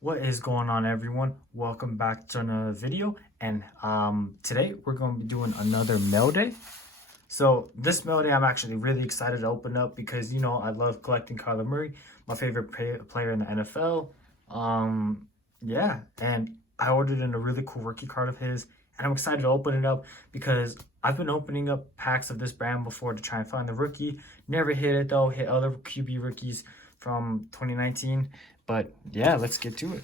What is going on, everyone? Welcome back to another video, and today we're going to be doing another mail day. So this mail day I'm actually really excited to open up because I love collecting Kyler Murray, my favorite player in the NFL. Yeah, and I ordered in a really cool rookie card of his, and I'm excited to open it up because I've been opening up packs of this brand before to try and find the rookie. Never hit it though, hit other QB rookies from 2019. But yeah, let's get to it.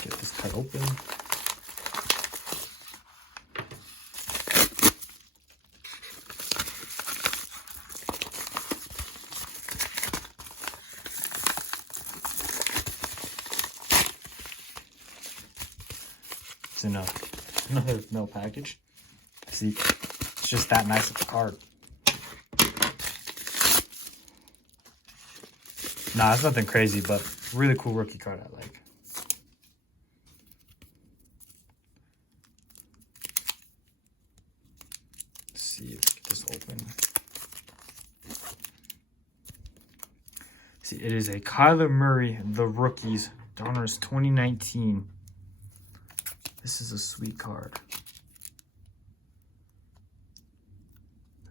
Get this card open. It's in another mail package. See, it's just that nice of a card. Nah, it's nothing crazy, but really cool rookie card I like. Let's see, let's get this open. See, it is a Kyler Murray, the rookies, Donruss 2019. This is a sweet card.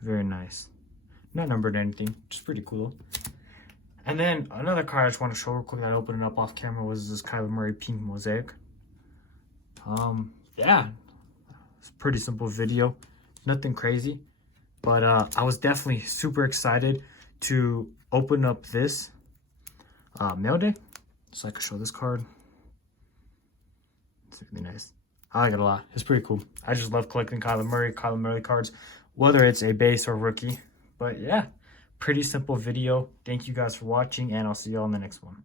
Very nice. Not numbered or anything, just pretty cool. And then another card I just want to show real quick that I opened it up off camera was this Kyler Murray pink mosaic. Yeah, it's a pretty simple video, nothing crazy, but I was definitely super excited to open up this mail day, so I could show this card. It's really nice. I like it a lot. It's pretty cool. I just love collecting Kyler Murray cards, whether it's a base or rookie. But yeah, pretty simple video. Thank you guys for watching, and I'll see you all in the next one.